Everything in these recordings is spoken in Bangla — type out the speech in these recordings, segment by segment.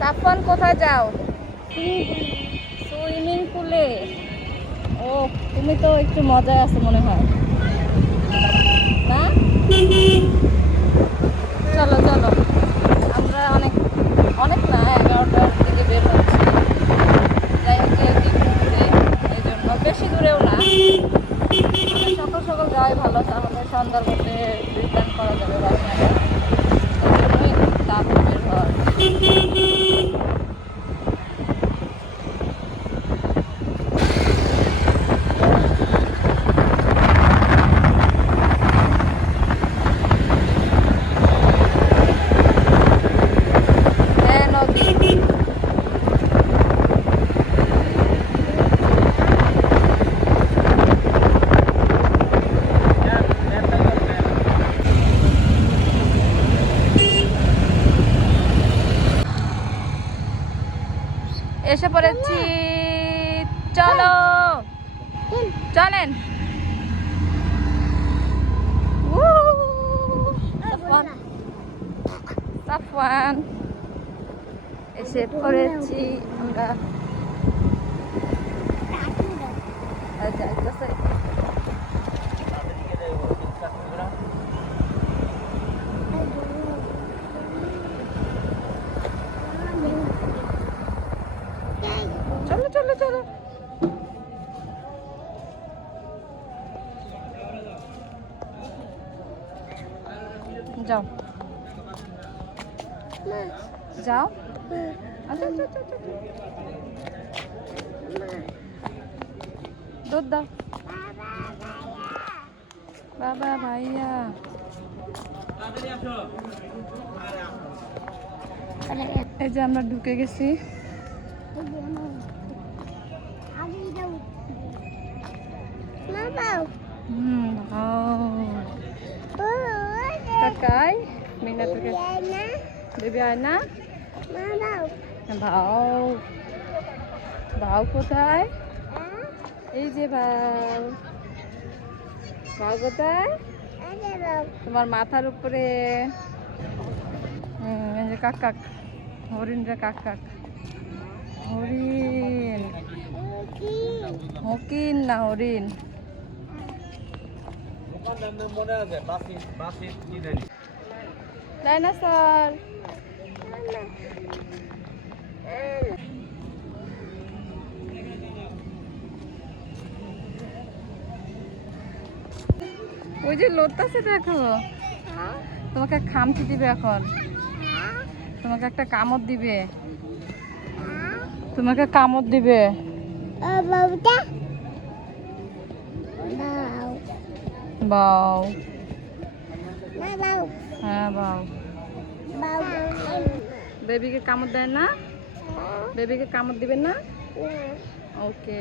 সাফওয়ান কোথায় যাও? সুইমিং পুলে। ও তুমি তো একটু মজায় আছো মনে হয় না? চলো চলো, আমরা অনেক অনেক না 11টার দিকে বের হচ্ছি। যাই হোক যেহেতু একটু দূরে, এই জন্য বেশি দূরেও না, মানে সকাল সকাল যাওয়াই ভালো, তাহলে সন্ধ্যার মধ্যে রিটার্ন করা যাবে বাসায়। এই জন্যই তাড়াতাড়ি বের হওয়ার। হ্যাঁ নদী। এসে পড়েছি, চলো চলেন। সাফওয়ান এসে পড়েছি আমরা। যাইতেছে চলো চলো চলো। যাও যাও, আচ্ছা আচ্ছা আচ্ছা আচ্ছা। দুধ দাও বাবা ভাইয়া। এই যে আমরা ঢুকে গেছি। কাকাই মিনা তোকে বেবি আয় না। ভাও ভাও কোথায়? এই যে ভাও, ভাও কোথায়? তোমার মাথার উপরে। এই যে কাক কাক, হরিণ রে কাক কাক, হরিণ হকিন না হরিণ। ডাইনোসর। ওই যে লড়তাছে দেখো, তোমাকে খামচি দিবে এখন, তোমাকে একটা কামড় দিবে, তোমাকে কামড় দিবে। বাও হ্যাঁ বাও। বেবিকে কামড় দেয় না? বেবিকে কামড় দিবেন না? ওকে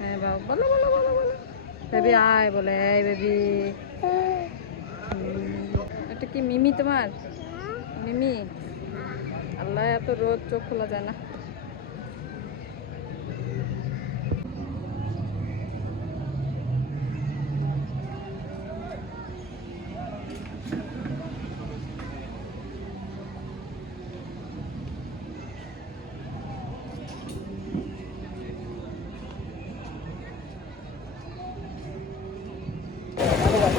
হ্যাঁ বাও। বলো বলো বলো বলো। বেবি আয় বলে, এই বেবি। এটা কি মিমি তোমার? মিমি। আল্লাহ, এত রোদ চোখ খোলা যায় না।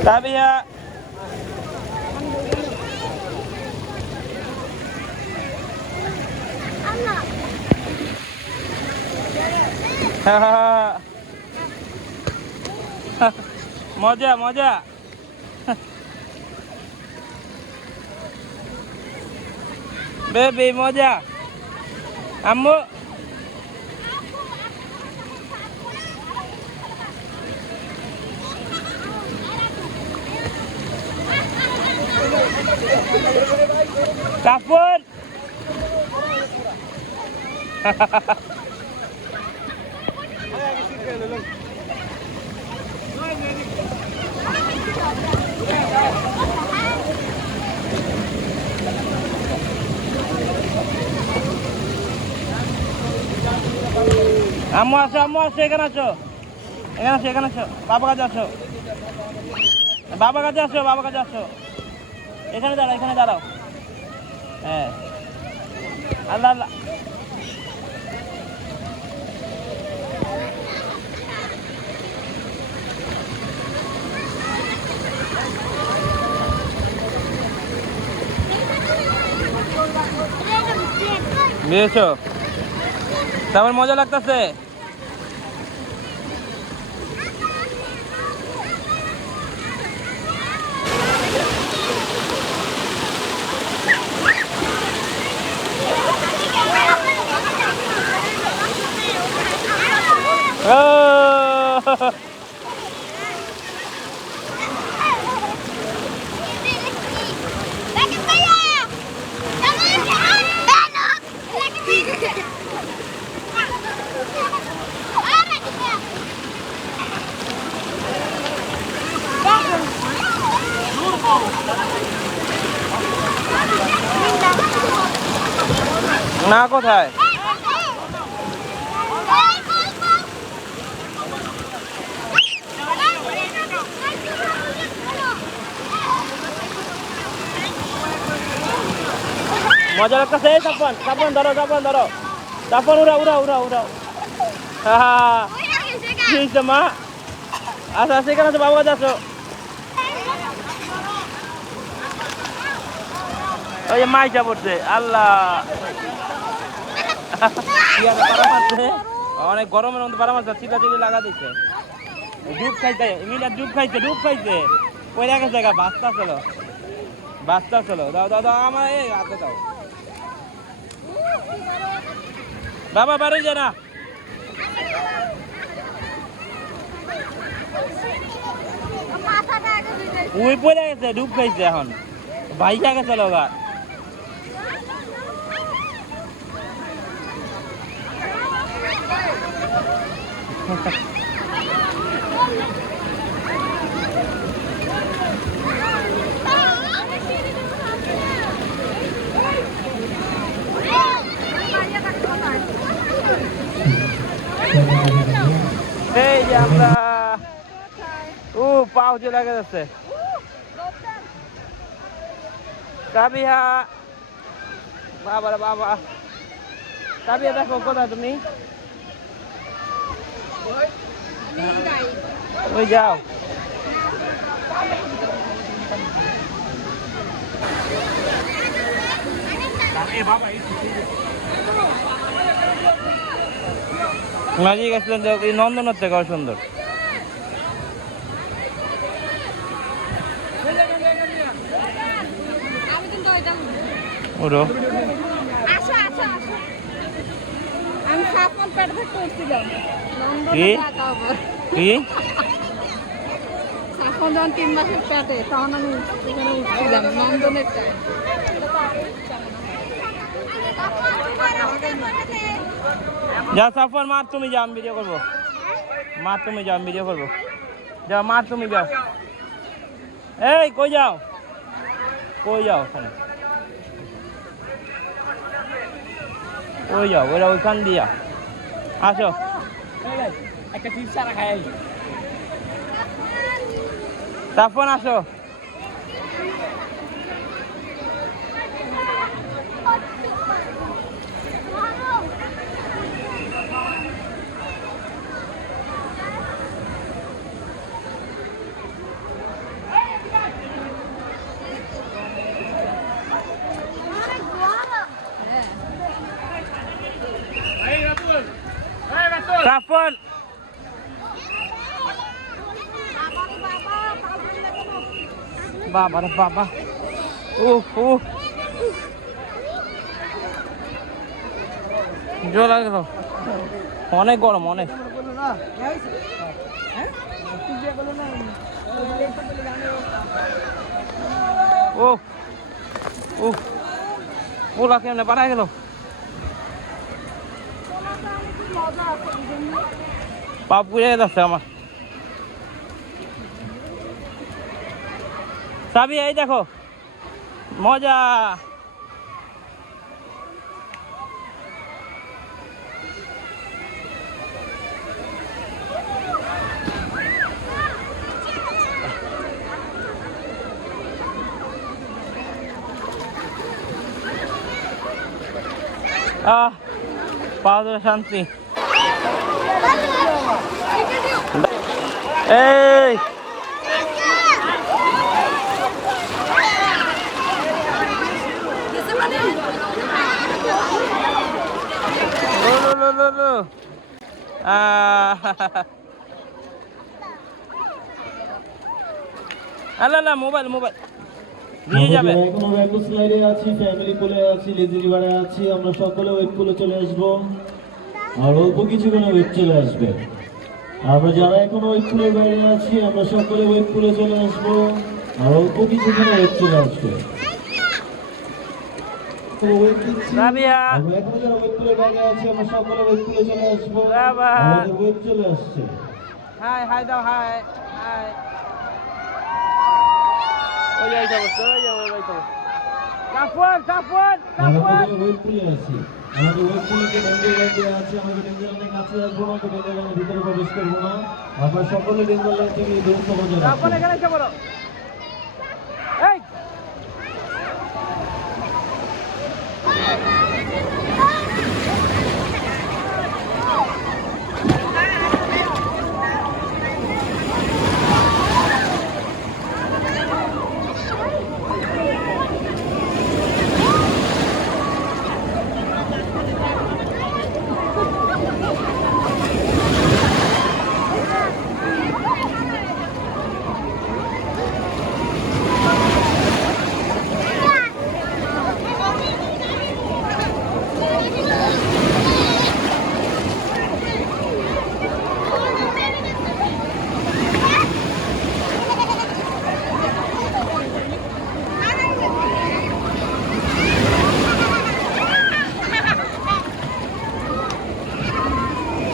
Tabia. মজা মজা। বেবি মজা। আম্মু কাপুর। আম্মু আসো এখানে আসো এখানে আসো বাবা কাছে আসো এখানে দাঁড়াও হ্যাঁ আল্লাহ আল্লাহ বুঝেছো তেমন মজা লাগতেছে না কোথায় মজা লাগতেছে সাপন ধরো সাপন উড়াও মা আচ্ছা সেখানে আছে বাবা কাছে আসো ওই মাইটা পড়ছে আল্লাহ অনেক গরমের মধ্যে পারা মারছে চিটা চিলি লাগা দিচ্ছে ডুব খাইছে পয়লা গেছে জায়গা বাস্তা চলো দাও আমার এই হাতে দাও বাবা বাড়ি যায় না ওই পয়লা গেছে ডুব খাইছে এখন ভাইজা গেছে লগা এই যে আমরা পাও যে লাগে যাচ্ছে কাবিহা বাবা কাবিহা দেখো কোথায় তুমি ওই যাও মাঝি গেছিলেন নন্দনের থেকে সুন্দর ওরো আমি সাপন পেট থেকে উঠছিলাম কি সাপন যখন 3 মাসের পেটে তখন আমি এখানে উঠছিলাম নন্দনের টাইম যা সাফর মার তুমি যাও আমি ভিডিও করবো যাও মার তুমি যাও এই কই যাও ওখানে যাও ওরা ওইখান দিয়া আসো একটা চিপস সারা খাই সাফন আসো সাফন বাবা জল গেল অনেক গরম অনেক পোলা কেমনে পারা গেল পাপ পুড়ে যাচ্ছে আমার সাবি এই দেখো মজা আহ পাওয়া যাবে শান্তি। এই আল্লাহ মোবাইল মোবাইল নিয়ে যাবে। এখনো ব্যাকওয়ার্ড স্লাইডে আছি, ফ্যামিলি পুলে আছি, লেজি রিভারে আছি। আমরা সকলে ওয়েট পুলে চলে আসবো, আর অল্প কিছুক্ষণে ওয়েট চলে আসবে। আমরা যারা এখনো ওয়েট পুলের বাইরে আছি, আমরা সকলে ওয়েট পুলে চলে আসবো, আর অল্প কিছুক্ষণে ওয়েট চলে আসবে। তো ওয়েট দিচ্ছি। রাবিয়া আমরা এখনো যারা ওয়েট পুলের বাইরে আছি, আমরা সকলে ওয়েট পুলে চলে আসবো। রাবা আমাদের ওয়েট চলে আসছে। হাই হাই দাও হাই হাই। ওই যাই যাবো ওই যাবো ওই যাবো। কাফন কাফন আমরা কাফন সকলে ওয়েট পুলে আছি। আমাদের ওয়েট পুলে যে ডেঞ্জার লাইন আছে, আমাদের ডেঞ্জার লাইনের কাছে আসবো না, তো ডেঞ্জার লাইনের ভিতরে প্রবেশ করবো না। আমরা সকলে ডেঞ্জার লাইন থেকে দূরত্ব বজায় রাখবো। কাফন এখানে এসে বলো। এই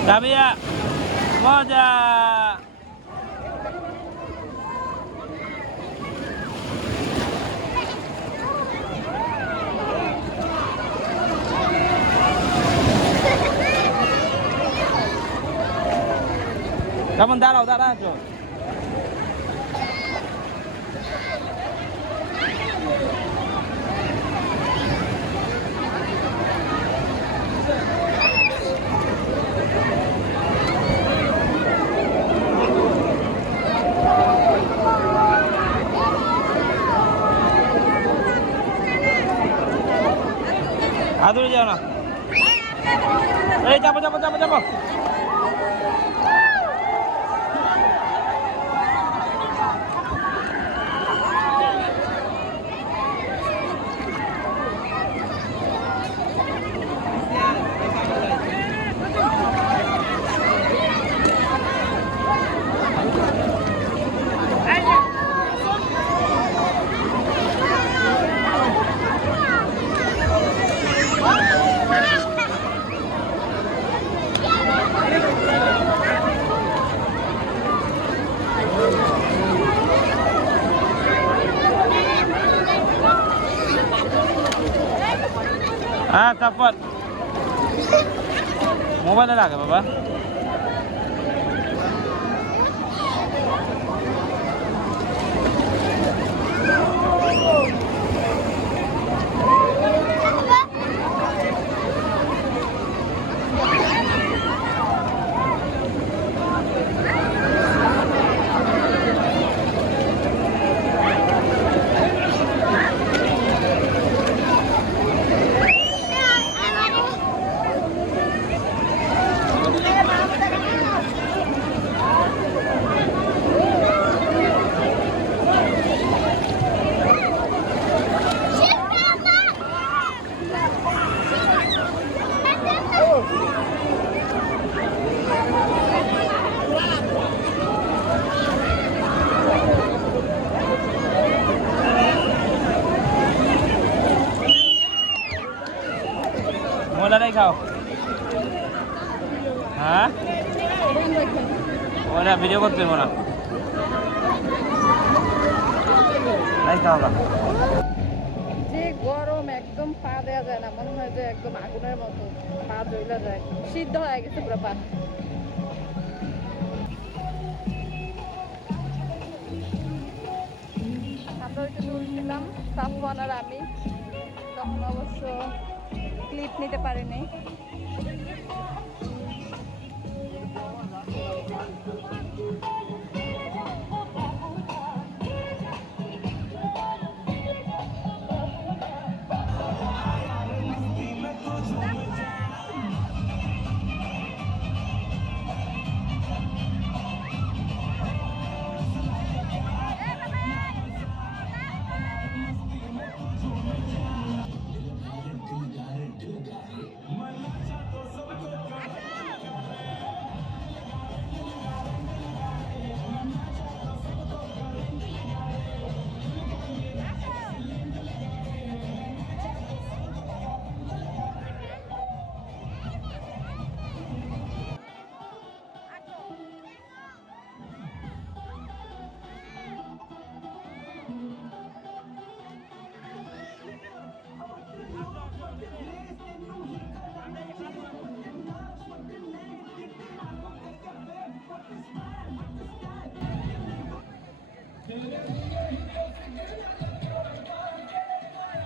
রাবিয়া মজা। কেমন দাঁড়াও দাঁড়াও। আদরে যাও না। এই যাবো যাবো যাবো যাবো। হ্যাঁ তারপর মোবাইলে রাখে বাবা। মোলাটাই খাও। হ্যাঁ ওরা ভিডিও করতে দেবো না। যে গরম একদম পা দেওয়া যায় না, মনে হয় যে একদম আগুনের মতো পা জ্বলা যায়, সিদ্ধ হয়ে গেছে পুরো পা। আমরা ওইটা তুলছিলাম সাফওয়ান আর আমি, তখন অবশ্য ক্লিপ নিতে পারিনি।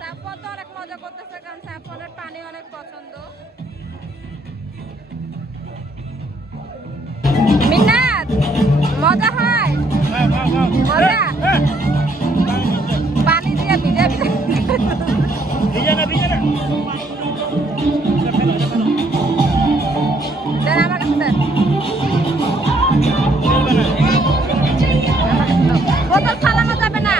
সাফওয়ান তো অনেক মজা করতেছে, কারণ সাফওয়ানের পানি অনেক পছন্দ। মিন্নাত, মজা হয়? মজা? পানি দিয়ে ভিজা ভিজা দেন আমার কাছে দেন। বোতল ফালানো যাবে না।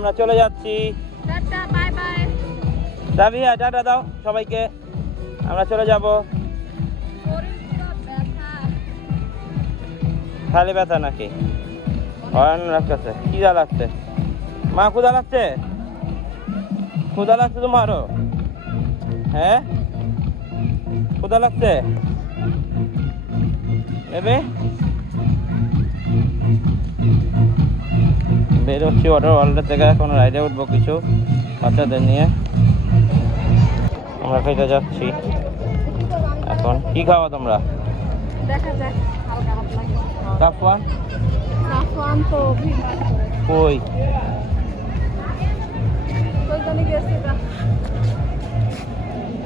আমরা চলে যাচ্ছি। Tata bye bye. Rabia tata দাও সবাইকে, আমরা চলে যাব। শরীর পুরো ব্যথা। খালি ব্যথা নাকি? অয়ন লাগতেছে, খিদা লাগছে। মা ক্ষুধা লাগছে? ক্ষুধা লাগছে তোমারও? হ্যাঁ ক্ষুধা লাগছে বেবে? বেরোচ্ছি ওয়াটার ওয়ার্ল্ডের থেকে, এখন রাইডে উঠবো কিছু বাচ্চাদের নিয়ে। আমরা খেতে যাচ্ছি এখন। কি খাওয়া তোমরা? দেখা যাক হালকা পাতলা কিছু খাওয়া। সাফওয়ান সাফওয়ান তো ভিড় করে। কই? কই জানি গেছে গা।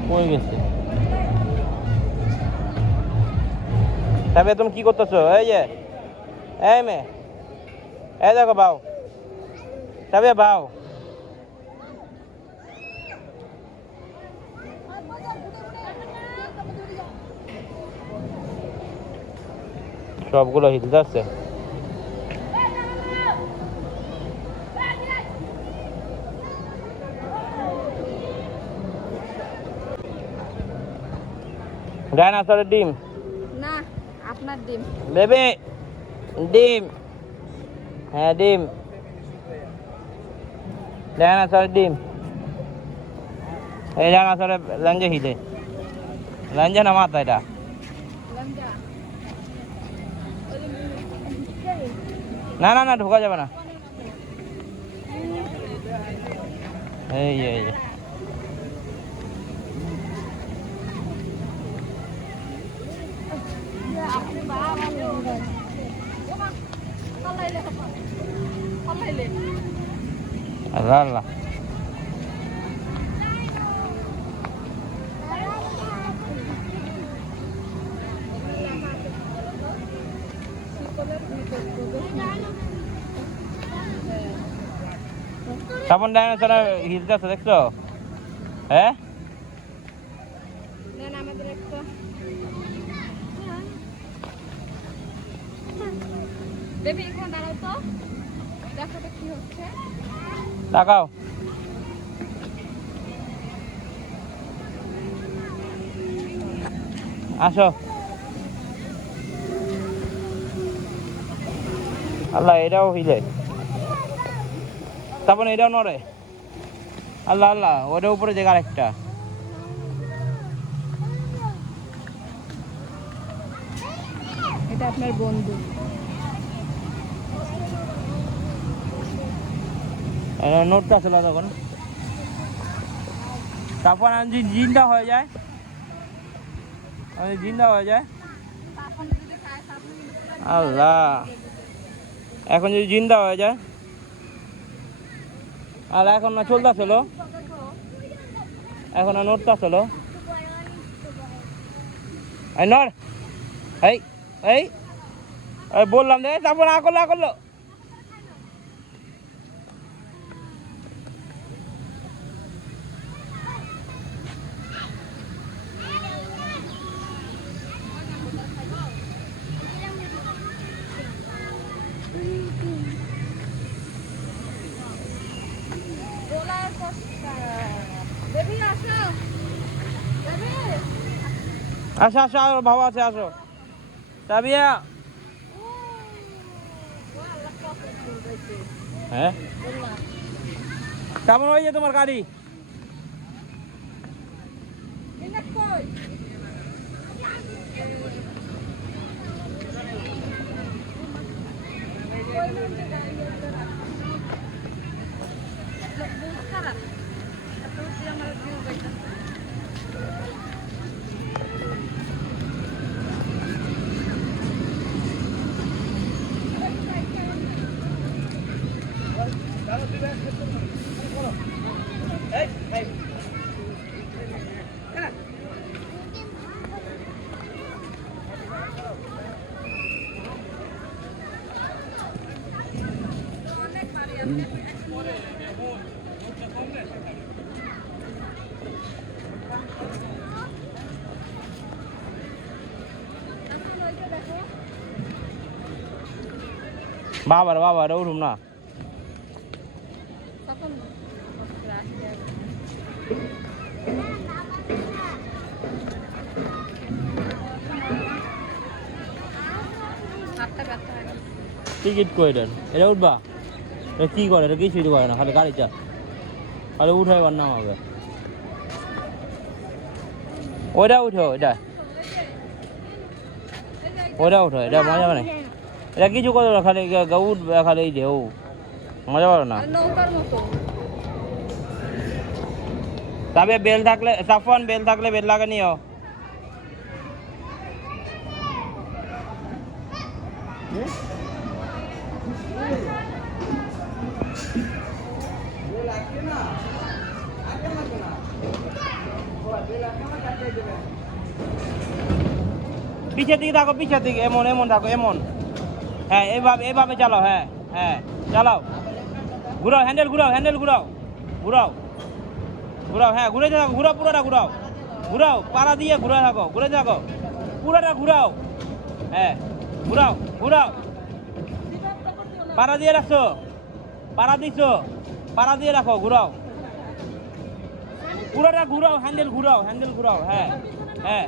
কই গেছে? তবে তুমি কি করতেছো? এই যে এই মেয়ে, এই দেখো বাও, তবে বাও। সবগুলো হিলতে আসছে। ডাইনোসরের ডিম না আপনার ডিম। বেবে, ডিম। হ্যাঁ ডিম, ডাইনোসরের ডিম। এই ডাইনোসরের লাঞ্জে হিলে, লাঞ্জে না মাথা এটা। লঙ্কা। না না না ঢোকা যাবে না। এই এই আপনি বাবা লঙ্কা। ওমা পালাইলে কথা। পালাইলে। আল্লাহ আল্লাহ। সাবন ডাইনোসর হিলতে আছে দেখছো? হ্যাঁ নেন আমাদের একটা। বেবি এখন দাঁড়াও তো, দেখো তো কি হচ্ছে। তাকাও। আসো। আল্লাহ এটাও হিলে, তারপরে এটাও নড়ে। আল্লাহ আল্লাহ, ওটার উপরে জায়গা আরেকটা। এটা আপনার বন্ধু। নড়তে আসলো তখন। তারপর যদি জিন্দা হয়ে যায়, জিন্দা হয়ে যায়। আল্লাহ, এখন যদি জিন্দা হয়ে যায়। আর এখন না চলতে আসলো, এখন আর নড়তে আসলো। এই নড়, এই এই বললাম যে তারপর না করলো, করলো। বেবি আসো, বেবি আসো আসো, আর বাবা আছে, আসো। তাবিয়া, হ্যাঁ কেমন হয়েছে তোমার গাড়ি? বাবার বাবার ওরম না, হাতটা ব্যথা হয় না। টিকিট কই এটা? এটা উঠবা? এটা কি করে? এটা কিছুই করে না, খালি গাড়ি চা, খালি উঠে এবার নাম হবে। ওইটা উঠো, এটা ওইটা উঠো, এটা মজা মানে এটা কিছু করো না, খালি উঠবে খালি এই ঢেউ, মজা পারো না। আর নৌকার মতো। তবে বেল থাকলে, সাফওয়ান বেল থাকলে বেল লাগা নিও। পিছের দিকে থাকো, পিছের দিকে, এমন এমন থাকো, এমন। হ্যাঁ, এইভাবে এইভাবে চালাও। হ্যাঁ হ্যাঁ, চালাও, ঘুরাও, হ্যান্ডেল ঘুরাও, হ্যান্ডেল ঘুরাও, ঘুরাও ঘুরাও। হ্যাঁ, ঘুরে থাকো, ঘুরাও, পুরোটা ঘুরাও, ঘুরাও, পাড়া দিয়ে ঘুরে থাকো, ঘুরে থাকো, পুরোটা ঘুরাও। হ্যাঁ, ঘুরাও ঘুরাও, পাড়া দিয়ে রাখছো, পাড়া দিছো, পাড়া দিয়ে রাখো, ঘুরাও, পুরোটা ঘুরাও, হ্যান্ডেল ঘুরাও, হ্যান্ডেল ঘুরাও। হ্যাঁ হ্যাঁ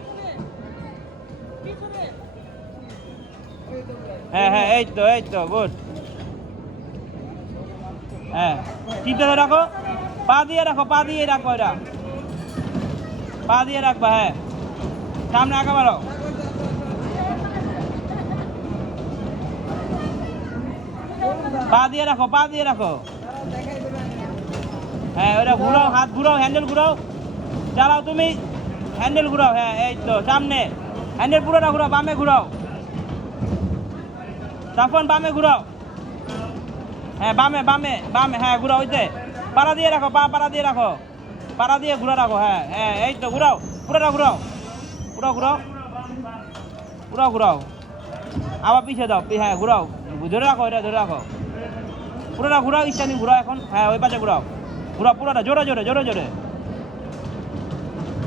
হ্যাঁ হ্যাঁ, এই তো, এই তো, গুড। হ্যাঁ, চিন্তা ধরে রাখো, পা দিয়ে রাখো, পা দিয়ে রাখো, এটা পা দিয়ে রাখবা। হ্যাঁ, সামনে আঁকা মারো, পা দিয়ে রাখো, পা দিয়ে রাখো। হ্যাঁ, ওটা ঘুরাও, হাত ঘুরাও, হ্যান্ডেল ঘুরাও, চালাও তুমি, হ্যান্ডেল ঘুরাও। হ্যাঁ, এই তো, সামনে হ্যান্ডেল পুরোটা ঘুরাও, বামে ঘুরাও, সাফওয়ান বামে ঘুরাও। হ্যাঁ, বামে বামে বামে, হ্যাঁ ঘুরাও, ওইতে পাড়া দিয়ে রাখো, পা পাড়া দিয়ে রাখো, পাড়া দিয়ে ঘুরা রাখো। হ্যাঁ হ্যাঁ, এই তো, ঘুরাও, পুরোটা ঘুরাও, পুরো ঘুরাও, পুরো ঘুরাও, আবার পিছিয়ে দাও। হ্যাঁ, ঘুরাও, ধরে রাখো, এটা ধরে রাখো, পুরোটা ঘুরাও, ইচ্ছা নিয়ে ঘুরাও এখন। হ্যাঁ, ওই পাশে ঘুরাও, ঘুরাও পুরোটা, জোরে জোরে, জোরে জোরে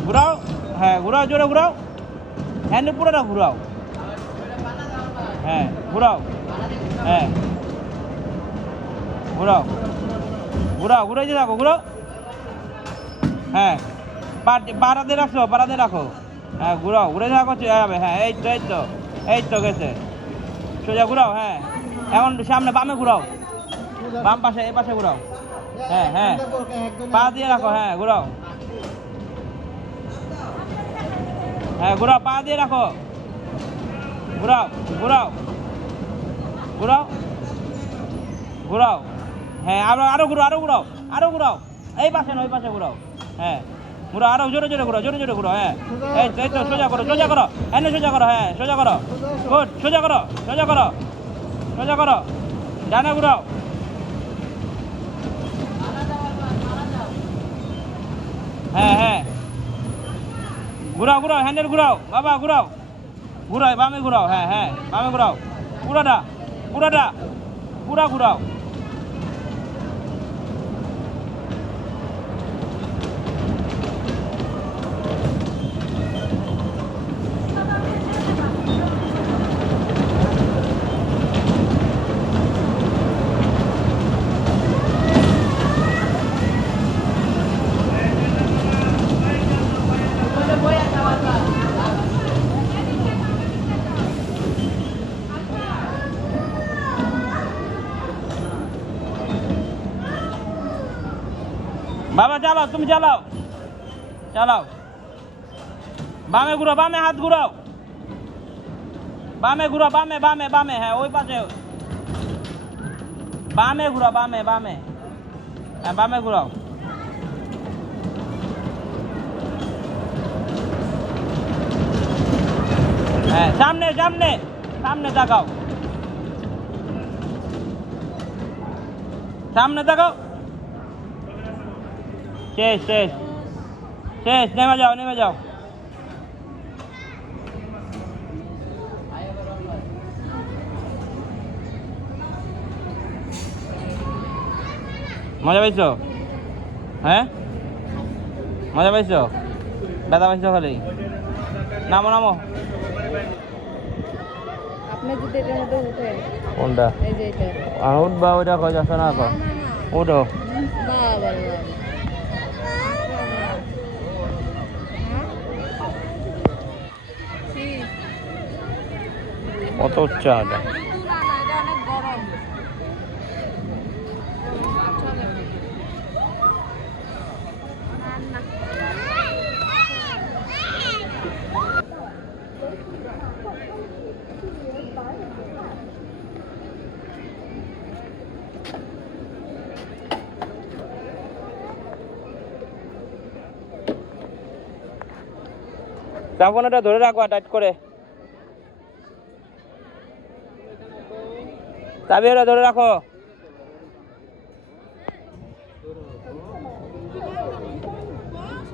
ঘুরাও। হ্যাঁ, ঘুরাও, জোরে ঘুরাও, হ্যান্ডেল পুরোটা ঘুরাও। হ্যাঁ, ঘুরাও। হ্যাঁ, ঘুরাও, ঘুরাও, ঘুরাইতে থাকো, ঘুরাও। হ্যাঁ, পাড়াতে রাখছো, পাড়াতে রাখো। হ্যাঁ, ঘুরাও, ঘুরে থাকো, যাবে। হ্যাঁ, এই তো, এই তো, এই তো গেছে, সোজা ঘুরাও। হ্যাঁ, এখন সামনে বামে ঘুরাও, বাম পাশে, এই পাশে ঘুরাও। হ্যাঁ হ্যাঁ, পা দিয়ে রাখো। হ্যাঁ, ঘুরাও। হ্যাঁ, ঘুরাও, পা দিয়ে রাখো, ঘুরাও, ঘুরাও, ঘুরাও, ঘুরাও। হ্যাঁ, আরো আরো ঘুরাও, আরো ঘুরাও, আরো ঘুরাও, এই পাশে না ওই পাশে ঘুরাও। হ্যাঁ, ঘুরাও, আরো জোরে জোরে ঘুরাও, জোরে জোরে ঘুরাও। হ্যাঁ, এই তো, এই তো, সোজা করো, সোজা করো, এনে সোজা করো। হ্যাঁ, সোজা করো, গুড, সোজা করো, সোজা করো, সোজা করো, ডানে ঘুরাও। হ্যাঁ হ্যাঁ, ঘুরাও, ঘুরাও, হ্যান্ডেল ঘুরাও, বাবা ঘুরাও, ঘুরাও, বামে ঘুরাও। হ্যাঁ হ্যাঁ, বামে ঘুরাও, পুরাটা, পুরাটা, পুরা ঘুরাও। বাবা চালাও, তুমি চালাও, চালাও, বামে ঘুরাও, বামে হাত ঘুরাও, বামে ঘুরাও, বামে বামে বামে। হ্যাঁ, ওই পাশে বামে ঘুরাও, বামে বামে। হ্যাঁ, বামে ঘুরাও। হ্যাঁ, সামনে সামনে, সামনে তাকাও, সামনে তাকাও। শেষ শেষ শেষ, নেমে যাও, নেমে যাও। মজা পাইছো? হ্যাঁ, মজা পাইছো? ব্যথা পাইছো খালি? নামো নামো। আপনি যদি এটার মধ্যে উঠেন, কোনটা? এই যে এটা, উঠবা, ওইটা কই যাচ্ছ না? উঠো। না বাবা, কত উচ্চা এটা? না না, এটা অনেক গরম। তখন এটা ধরে রাখবা টাইট করে। চাবি ওটা ধরে রাখো।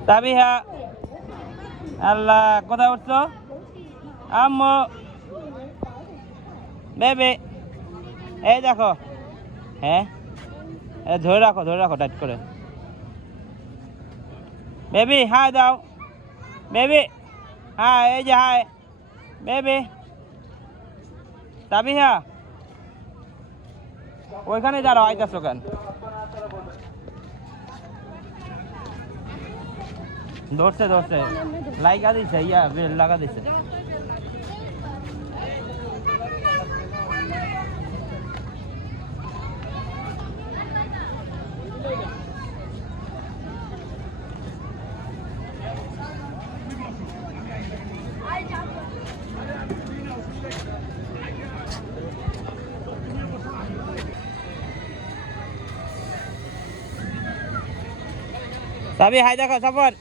চাবি হ্যাঁ। আল্লাহ কোথায় উঠছো? আম্মু বেবি এই দেখো। হ্যাঁ ধরে রাখো টাইট করে। বেবি হাই দাও। বেবি হাই, এই যে হাই বেবি। চাবি হ্যাঁ ওইখানে দাঁড়াও, আইতাছো কেন? ধরছে লাগা দিছে, বেল লাগা দিছে। চাবি হাই দেখো সাফর।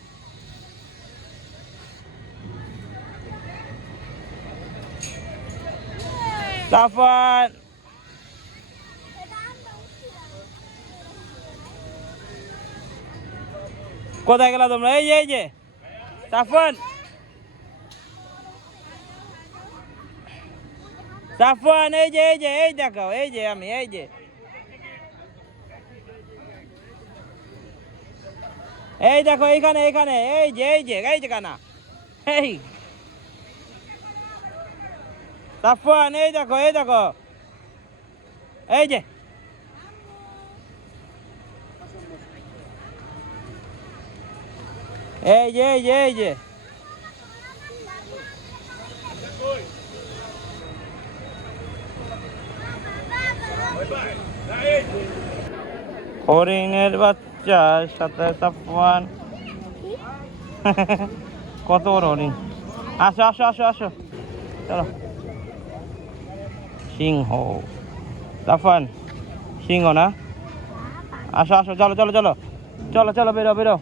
সাফর কোথায় গেলা তোমরা? এই যে সাফন, সাফন এই যে এই দেখো, এই যে আমি এই যে এই দেখো এইখানে এই যে কানা এই সাফওয়ান, এই দেখো এই যে এই যে হরিণের বাচ্চার সাথে সাফওয়ান। কত বড় হরিণ! আসো চলো। সিংহ সাফওয়ান, সিংহ না? আসো চলো বেরো